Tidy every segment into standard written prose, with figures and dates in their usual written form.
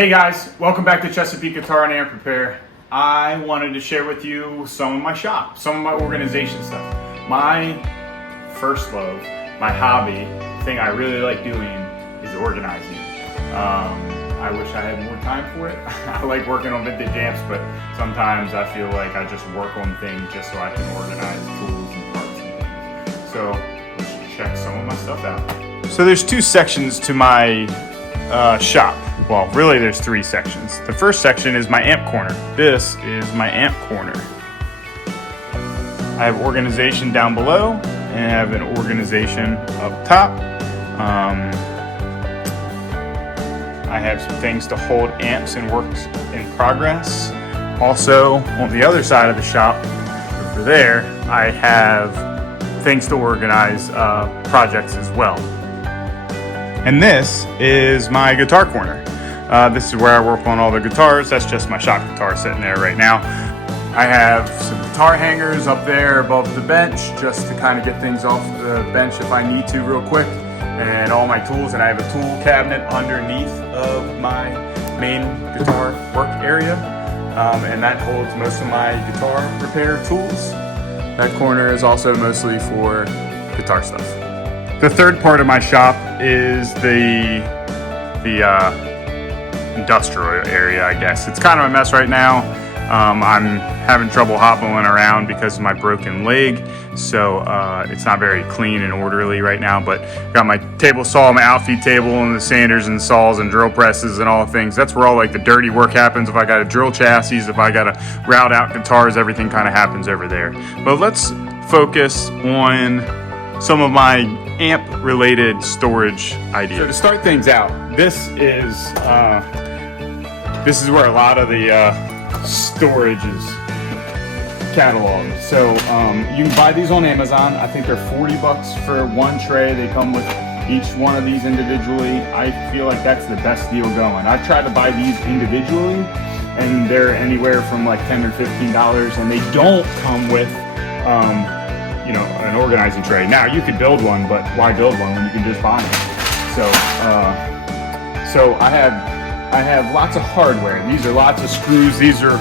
Hey guys, welcome back to Chesapeake Guitar and Amp Repair. I wanted to share with you some of my shop, some of my organization stuff. My first love, my hobby, thing I really like doing is organizing. I wish I had more time for it. I like working on vintage amps, but sometimes I feel like I just work on things just so I can organize tools and parts and things. So let's check some of my stuff out. So there's two sections to my shop. Well, really there's three sections. The first section is my amp corner. This is my amp corner. I have organization down below and I have an organization up top. I have some things to hold amps and works in progress. Also, on the other side of the shop, over there, I have things to organize projects as well. And this is my guitar corner. This is where I work on all the guitars. That's just my shop guitar sitting there right now. I have some guitar hangers up there above the bench just to kind of get things off the bench if I need to real quick. And all my tools, and I have a tool cabinet underneath of my main guitar work area. And that holds most of my guitar repair tools. That corner is also mostly for guitar stuff. The third part of my shop is the industrial area, I guess. It's kind of a mess right now. I'm having trouble hobbling around because of my broken leg, so it's not very clean and orderly right now, but got my table saw, my outfeed table, and the sanders and saws and drill presses and all the things. That's where all like the dirty work happens. If I got to drill chassis, if I got to route out guitars, everything kind of happens over there. But let's focus on some of my amp related storage ideas. So to start things out, this is where a lot of the storage is cataloged. So you can buy these on Amazon. I think they're $40 for one tray. They come with each one of these individually. I feel like that's the best deal going. I tried to buy these individually and they're anywhere from like $10 or $15, and they don't come with an organizing tray. Now you could build one, but why build one when you can just buy them? So I have lots of hardware. These are lots of screws. These are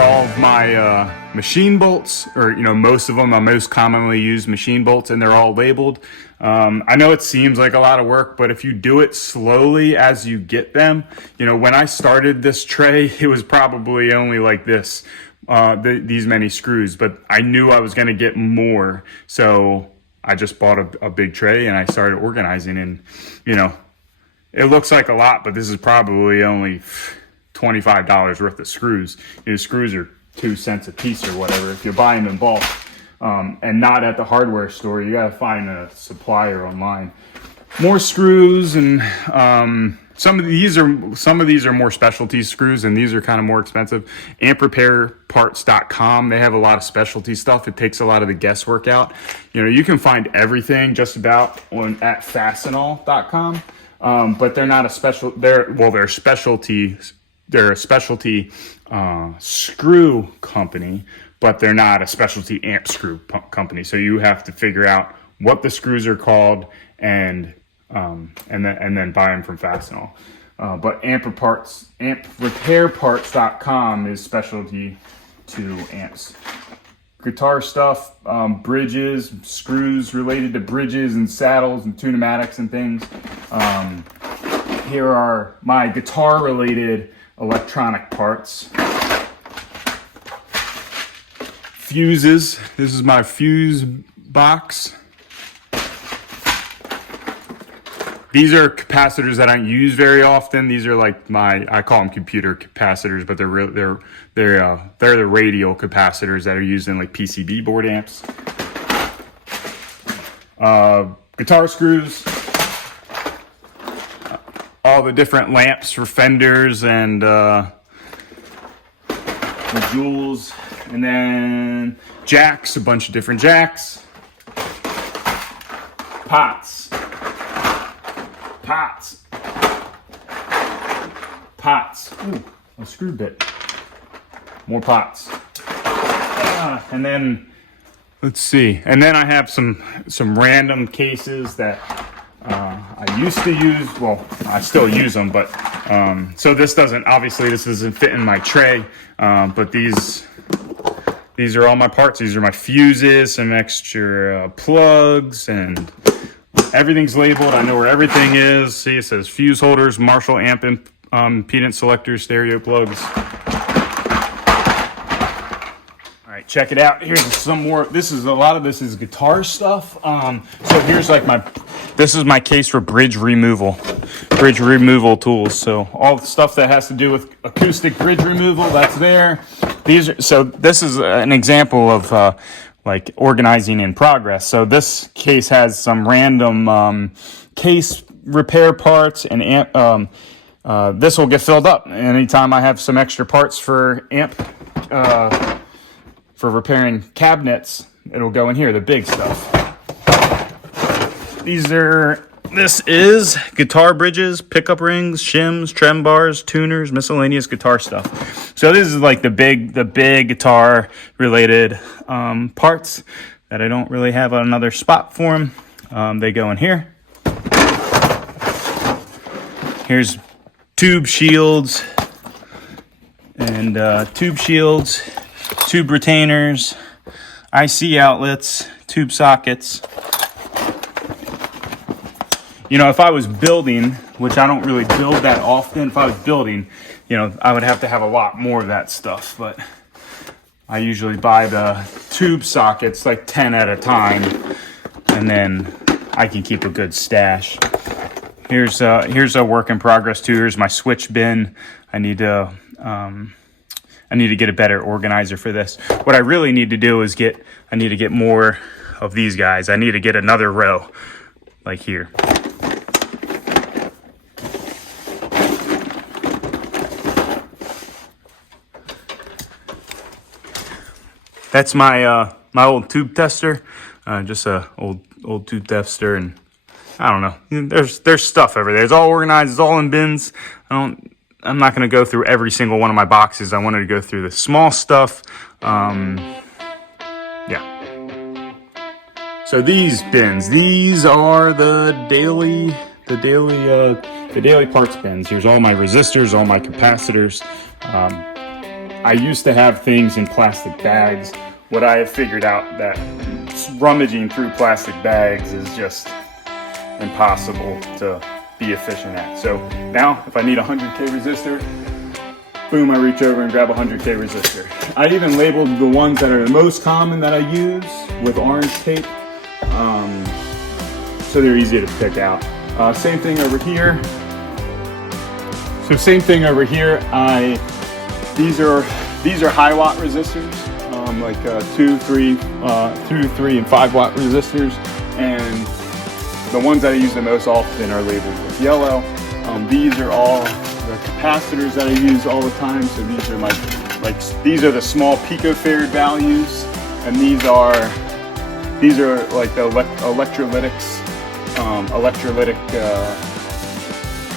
all of my machine bolts, or most of them are most commonly used machine bolts, and they're all labeled. I know it seems like a lot of work, but if you do it slowly as you get them, when I started this tray, it was probably only like this. These many screws, but I knew I was going to get more, so I just bought a big tray and I started organizing. And it looks like a lot, but this is probably only $25 worth of screws. Screws are 2 cents a piece or whatever if you're buying them in bulk, and not at the hardware store. You got to find a supplier online. More screws, and some of these are more specialty screws, and these are kind of more expensive. AmpRepairParts.com, they have a lot of specialty stuff. It takes a lot of the guesswork out. You can find everything just about at Fastenal.com, but they're not a special. They're a specialty screw company, but they're not a specialty amp screw company. So you have to figure out what the screws are called and then buy them from Fastenal. But AmpRepairParts.com is specialty to amps. Guitar stuff, bridges, screws related to bridges and saddles and tunumatics and things. Here are my guitar related electronic parts. Fuses. This is my fuse box. These are capacitors that I don't use very often. These are like I call them computer capacitors, but they're the radial capacitors that are used in like PCB board amps. Guitar screws, all the different lamps for fenders and the jewels, and then jacks, a bunch of different jacks, pots, ooh, a screw bit, more pots, and then let's see, and then I have some random cases that I used to use. Well, I still use them, but So this doesn't fit in my tray, but these are all my parts. These are my fuses, some extra plugs, and everything's labeled. I know where everything is. See, it says fuse holders, Marshall amp impedance selectors, stereo plugs. All right, check it out. Here's some more. A lot of this is guitar stuff. So here's like this is my case for bridge removal tools. So all the stuff that has to do with acoustic bridge removal, that's there. This is an example of like organizing in progress. So this case has some random case repair parts, and this will get filled up anytime I have some extra parts for for repairing cabinets. It'll go in here, the big stuff. This is guitar bridges, pickup rings, shims, trem bars, tuners, miscellaneous guitar stuff. So this is like the big guitar related parts that I don't really have another spot for them. They go in here. Here's tube shields and tube retainers, IC outlets, tube sockets. You know, if I was building, which I don't really build that often, if I was building, you know, I would have to have a lot more of that stuff. But I usually buy the tube sockets, like 10 at a time, and then I can keep a good stash. Here's a work in progress too. Here's my switch bin. I need to get a better organizer for this. What I really need to do is I need to get more of these guys. I need to get another row, like here. That's my my old tube tester, just a old tube tester, and I don't know. There's stuff over there. It's all organized. It's all in bins. I'm not going to go through every single one of my boxes. I wanted to go through the small stuff. Yeah. So these bins, these are the daily parts bins. Here's all my resistors, all my capacitors. I used to have things in plastic bags. What I have figured out that rummaging through plastic bags is just impossible to be efficient at. So now if I need a 100K resistor, boom, I reach over and grab a 100K resistor. I even labeled the ones that are the most common that I use with orange tape, so they're easy to pick out. Same thing over here. So same thing over here. These are high watt resistors, like 2, 3, and 5 watt resistors, and the ones that I use the most often are labeled with yellow. These are all the capacitors that I use all the time. So these are these are the small picofarad values, and these are like the electrolytic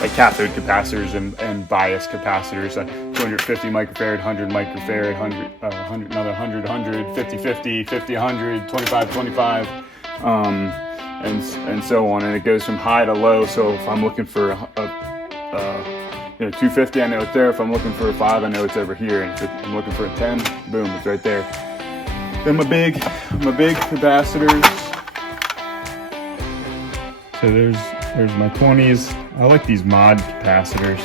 like cathode capacitors and bias capacitors, 250 microfarad, 100 microfarad, 100, another 100, 50, 50, 50, 100, 25, 25, and so on. And it goes from high to low. So if I'm looking for 250, I know it's there. If I'm looking for a 5, I know it's over here. And if I'm looking for a 10, boom, it's right there. Then my big capacitors. So there's my 20s. I like these mod capacitors.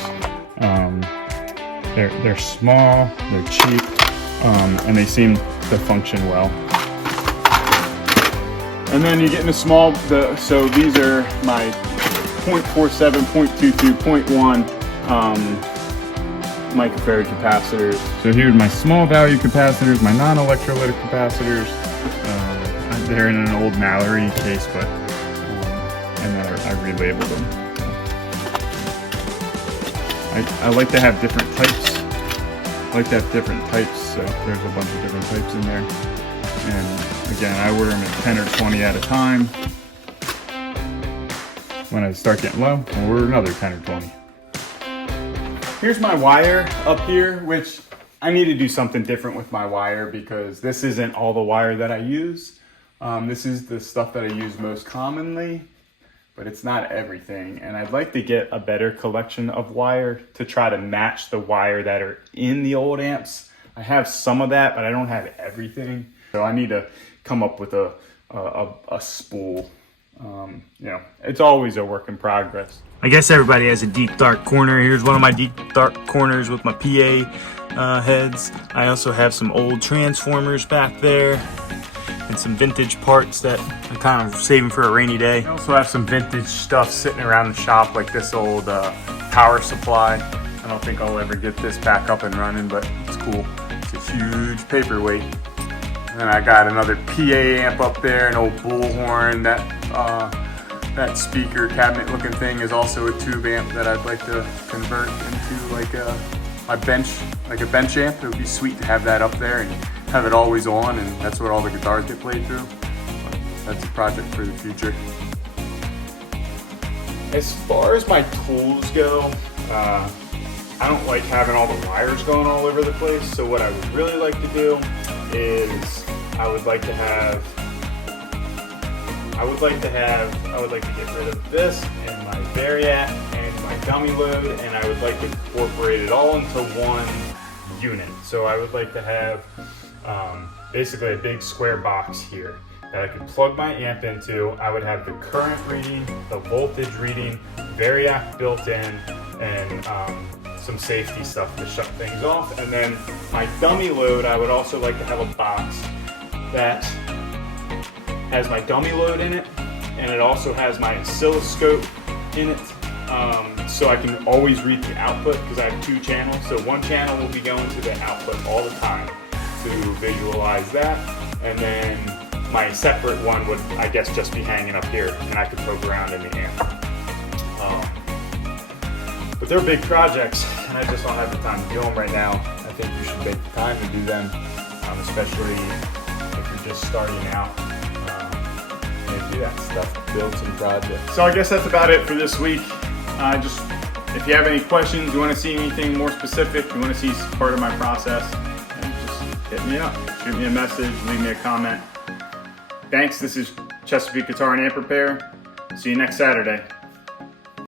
They're small, they're cheap, and they seem to function well. And then you get into small. So these are my 0.47, 0.22, 0.1 microfarad capacitors. So here's my small value capacitors, my non-electrolytic capacitors. They're in an old Mallory case, but and then I relabeled them. I like to have different types. So there's a bunch of different types in there. And again, I order them at 10 or 20 at a time. When I start getting low, I'll order another 10 or 20. Here's my wire up here, which I need to do something different with my wire because this isn't all the wire that I use. This is the stuff that I use most commonly. but it's not everything. And I'd like to get a better collection of wire to try to match the wire that are in the old amps. I have some of that, but I don't have everything. So I need to come up with a spool. You know, it's always a work in progress. I guess everybody has a deep dark corner. Here's one of my deep dark corners with my PA heads. I also have some old transformers back there and some vintage parts that I'm kind of saving for a rainy day. I also have some vintage stuff sitting around the shop, like this old power supply. I don't think I'll ever get this back up and running, but it's cool. It's a huge paperweight. And then I got another PA amp up there, an old bullhorn. That speaker cabinet looking thing is also a tube amp that I'd like to convert into like a bench amp. It would be sweet to have that up there and have it always on, and that's what all the guitars get played through. But that's a project for the future. As far as my tools go, I don't like having all the wires going all over the place. So what I would really like to do is I would like to get rid of this and my Variac and my dummy load, and I would like to incorporate it all into one unit. So I would like to have basically a big square box here that I could plug my amp into. I would have the current reading, the voltage reading, Variac built in, and some safety stuff to shut things off. And then my dummy load, I would also like to have a box that has my dummy load in it, and it also has my oscilloscope in it, so I can always read the output, because I have two channels. So one channel will be going to the output all the time to visualize that, and then my separate one would, I guess, just be hanging up here, and I could poke around in the amp. But they're big projects, and I just don't have the time to do them right now. I think you should make the time to do them, especially if you're just starting out. Do that stuff, build some projects. So I guess that's about it for this week. If you have any questions, you want to see anything more specific, you want to see part of my process, just hit me up, shoot me a message, leave me a comment. Thanks. This is Chesapeake Guitar and Amp Repair. See you next Saturday.